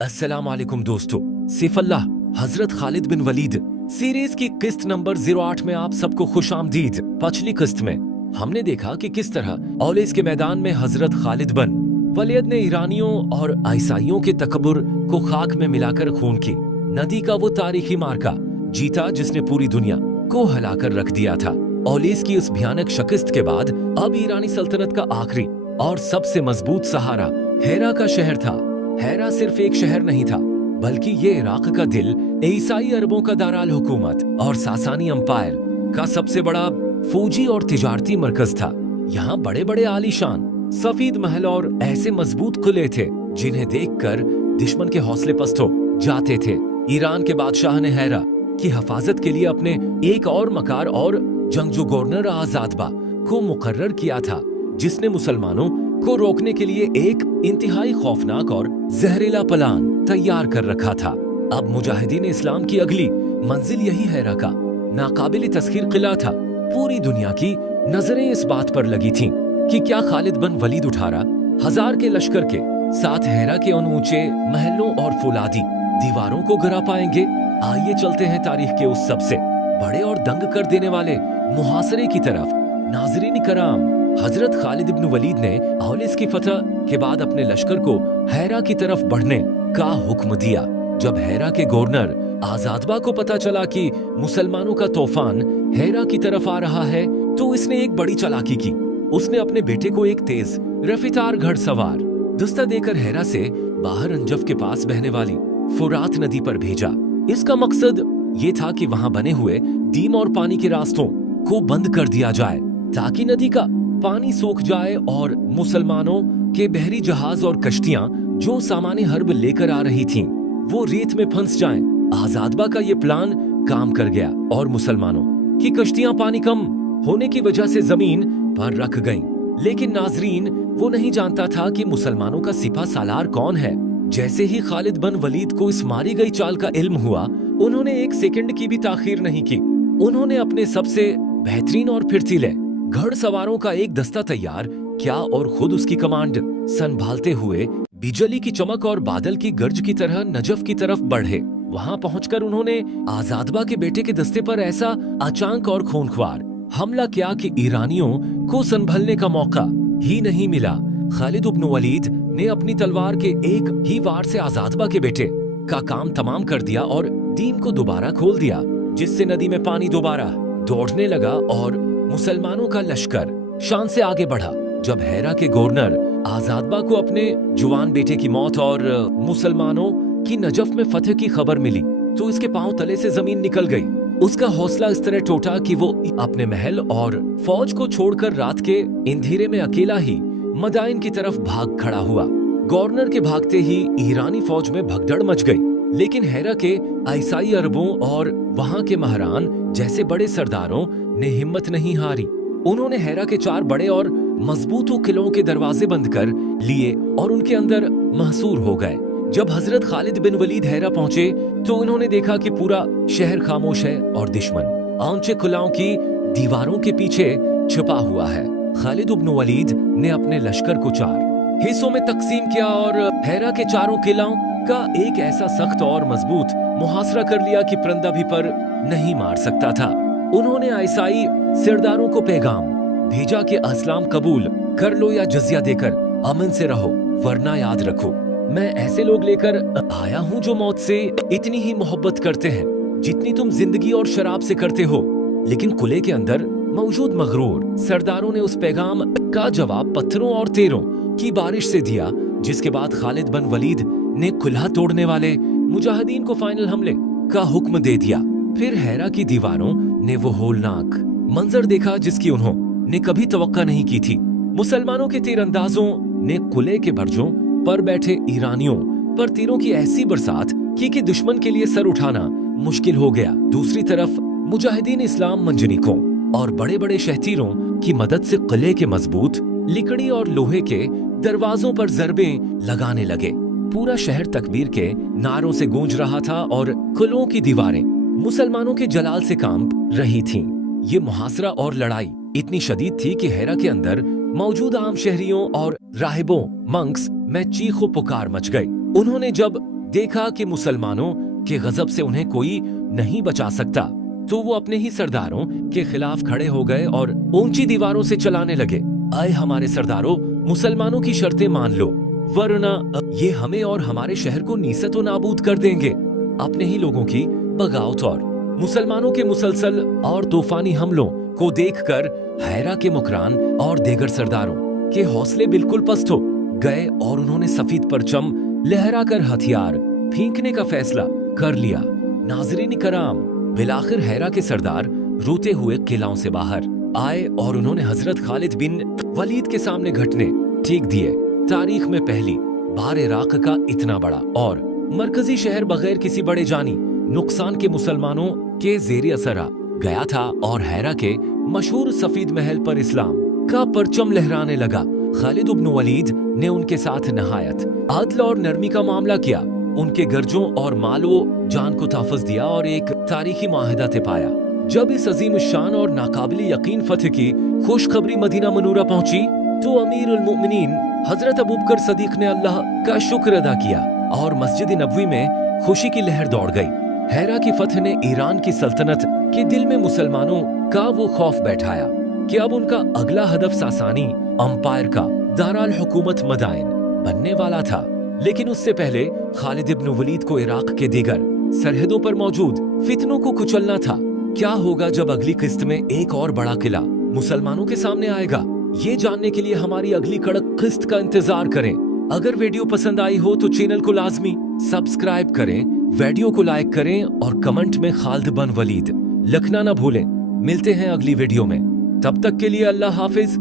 अस्सलाम वालेकुम दोस्तों, सिफल्लाह हजरत खालिद बिन वलीद सीरीज की किस्त नंबर 08 में आप सबको खुशामदीद। पिछली किस्त में हमने देखा कि किस तरह औलेस के मैदान में हजरत खालिद बिन वलीद ने ईरानियों और ईसाइयों के तकब्बुर को खाक में मिलाकर खून की नदी का वो तारीखी मार्का जीता जिसने पूरी दुनिया को हिलाकर रख दिया था। औलेस की उस भयानक शिकस्त के बाद अब ईरानी सल्तनत का आखिरी और सबसे मजबूत सहारा हेरा का शहर था। हेरा सिर्फ एक शहर नहीं था, बल्कि ये इराक का दिल, ईसाई अरबों का दाराल हुकूमत और सासानी अंपायर का सबसे बड़ा फौजी और तिजारती मरकज था। यहाँ बड़े बड़े आलीशान सफेद महल और ऐसे मजबूत किले थे जिन्हें देखकर दुश्मन के हौसले पस्त हो जाते थे। ईरान के बादशाह ने हेरा की हिफाजत के लिए अपने एक और मकार और जंगजू गवर्नर आजादबा को मुकर्रर किया था, जिसने मुसलमानों को रोकने के लिए एक इंतहाई खौफनाक और जहरीला प्लान तैयार कर रखा था। अब मुजाहिदीन इस्लाम की अगली मंजिल यही हेरा का नाकाबिल तस्खीर किला था। पूरी दुनिया की नजरें इस बात पर लगी थीं कि क्या खालिद बिन वलीद 18,000 के लश्कर के साथ हेरा के उन ऊंचे महलों और फौलादी दीवारों को गिरा पाएंगे। आइए चलते हैं तारीख के उस सबसे बड़े और दंग कर देने वाले मुहासरे की तरफ। नाजरीन कराम, हजरत खालिद इब्न वलीद ने औलिस की फतह के बाद अपने लश्कर को हेरा की तरफ बढ़ने का हुक्म दिया। जब हेरा के गवर्नर आजादबा को पता चला कि मुसलमानों का तूफान हेरा की तरफ आ रहा है, तो इसने एक बड़ी चालाकी की। उसने अपने बेटे को एक तेज रफ्तार घड़सवार दस्ता देकर हेरा से बाहर अंजफ के पास बहने वाली फुरात नदी पर भेजा। इसका मकसद ये था कि वहां बने हुए दीम और पानी के रास्तों को बंद कर दिया जाए, ताकि नदी का पानी सूख जाए और मुसलमानों के बहरी जहाज और कश्तियां जो सामान्य हर्ब लेकर आ रही थीं, वो रेत में फंस जाएं। आजादबा का ये प्लान काम कर गया और मुसलमानों की कश्तियां पानी कम होने की वजह से जमीन पर रख गईं। लेकिन नाजरीन, वो नहीं जानता था कि मुसलमानों का सिपा सालार कौन है। जैसे ही खालिद बिन वलीद को इस मारी गई चाल का इल्म हुआ, उन्होंने एक सेकंड की भी ताखीर नहीं की। उन्होंने अपने सबसे बेहतरीन और फिरतीले घड़सवारों का एक दस्ता तैयार किया और खुद उसकी कमांड संभालते हुए बिजली की चमक और बादल की गर्ज की तरह नजफ की तरफ बढ़े। वहां पहुंचकर उन्होंने आजादबा के बेटे के दस्ते पर ऐसा अचानक और खूंखार हमला किया कि ईरानियों को संभलने का मौका ही नहीं मिला। खालिद इब्न वलीद ने अपनी तलवार के एक ही वार से आजादबा के बेटे का काम तमाम कर दिया और दीम को दोबारा खोल दिया, जिससे नदी में पानी दोबारा दौड़ने लगा और मुसलमानों का लश्कर शान से आगे बढ़ा। जब हेरा के गवर्नर आजादबा को अपने जुवान बेटे की मौत और मुसलमानों की नजफ में फतह की खबर मिली, तो इसके पांव तले से जमीन निकल गई। उसका हौसला इस तरह टूटा कि वो अपने महल और फौज को छोड़कर रात के अंधेरे में अकेला ही मदाइन की तरफ भाग खड़ा हुआ। गवर्नर के भागते ही ईरानी फौज में भगदड़ मच गई, लेकिन हेरा के ईसाई अरबों और वहां के महरान जैसे बड़े सरदारों ने हिम्मत नहीं हारी। उन्होंने हेरा के 4 बड़े और मजबूत किलों के दरवाजे बंद कर लिए और उनके अंदर महसूर हो गए। जब हजरत खालिद बिन वलीद हेरा पहुंचे, तो उन्होंने देखा कि पूरा शहर खामोश है और दुश्मन ऊंचे किलों की दीवारों के पीछे छुपा हुआ है। खालिद इब्न वलीद ने अपने लश्कर को 4 हिस्सों में तकसीम किया और हेरा के 4 किलों का एक ऐसा सख्त और मजबूत मुहासरा कर लिया कि परिंदा भी पर नहीं मार सकता था। उन्होंने ईसाई सरदारों को पैगाम भेजा कि अस्लाम कबूल कर लो या जजिया देकर अमन से रहो, वरना याद रखो मैं ऐसे लोग लेकर आया हूँ जो मौत से इतनी ही मोहब्बत करते हैं जितनी तुम जिंदगी और शराब से करते हो। लेकिन कुले के अंदर मौजूद मगरूर सरदारों ने उस पैगाम का जवाब पत्थरों और तीरों की बारिश से दिया, जिसके बाद खालिद बिन वलीद ने कुल्हा तोड़ने वाले मुजाहिदीन को फाइनल हमले का हुक्म दे दिया। फिर हेरा की दीवारों ने वो होलनाक मंजर देखा जिसकी उन्होंने कभी तवक्का नहीं की थी। मुसलमानों के तीरंदाजों ने कुले के बर्जों पर बैठे ईरानियों पर तीरों की ऐसी बरसात की कि दुश्मन के लिए सर उठाना मुश्किल हो गया। दूसरी तरफ मुजाहिदीन इस्लाम मंजनीकों और बड़े बड़े शहतीरों की मदद से किले के मजबूत लकड़ी और लोहे के दरवाजों पर जरबें लगाने लगे। पूरा शहर तकबीर के नारों से गूंज रहा था और किलों की दीवारें मुसलमानों के जलाल से कांप रही थीं। ये मुहासरा और लड़ाई इतनी शदीद थी कि हेरा के अंदर मौजूद आम शहरियों और राहिबों मंक्स में चीखो पुकार मच गई। उन्होंने जब देखा कि मुसलमानों के गजब से उन्हें कोई नहीं बचा सकता, तो वो अपने ही सरदारों के खिलाफ खड़े हो गए और ऊंची दीवारों से चलाने लगे, आए हमारे सरदारों, मुसलमानों की शर्तें मान लो, वरना ये हमें और हमारे शहर को नीसत व नाबूद कर देंगे। अपने ही लोगों की बगावत और मुसलमानों के मुसलसल और तूफानी हमलों को देखकर हैरा के मुकरान और देगर सरदारों के हौसले बिल्कुल पस्त हो गए और उन्होंने सफेद परचम लहराकर हथियार फेंकने का फैसला कर लिया। नाजरीन कराम, बिलाखिर हैरा के सरदार रोते हुए किलाओं से बाहर आए और उन्होंने हजरत खालिद बिन वलीद के सामने घटने टेक दिए। तारीख में पहली बार इराक का इतना बड़ा और मरकजी शहर बगैर किसी बड़े जानी नुकसान के मुसलमानों के जेर असर आ गया था और हैरा के मशहूर सफेद महल पर इस्लाम का परचम लहराने लगा। खालिद इब्न वलीद ने उनके साथ नहायत आदल और नरमी का मामला किया, उनके गर्जों और मालो जान को तहफ़्फ़ुज़ दिया और एक तारीखी माहिदा ते पाया। जब इस अजीम शान और नाकाबिल यकीन फतह की खुशखबरी मदीना मनूरा पहुंची तो अमीरुल मोमिनीन हजरत अबू बकर सदीक ने अल्लाह का शुक्र अदा किया और मस्जिद नबवी में खुशी की लहर दौड़ गई। हैरा की फतह ने ईरान की सल्तनत के दिल में मुसलमानों का वो खौफ बैठाया कि अब उनका अगला हदफ सासानी अंपायर का दाराल हुकूमत मदाइन बनने वाला था। लेकिन उससे पहले खालिद इब्न वलीद को इराक के दीगर सरहदों पर मौजूद फितनों को कुचलना था। क्या होगा जब अगली किस्त में एक और बड़ा किला मुसलमानों के सामने आएगा, ये जानने के लिए हमारी अगली कड़क किस्त का इंतजार करें। अगर वीडियो पसंद आई हो तो चैनल को लाजमी सब्सक्राइब करें, वीडियो को लाइक करें और कमेंट में खालिद बिन वलीद लिखना ना भूलें। मिलते हैं अगली वीडियो में, तब तक के लिए अल्लाह हाफिज।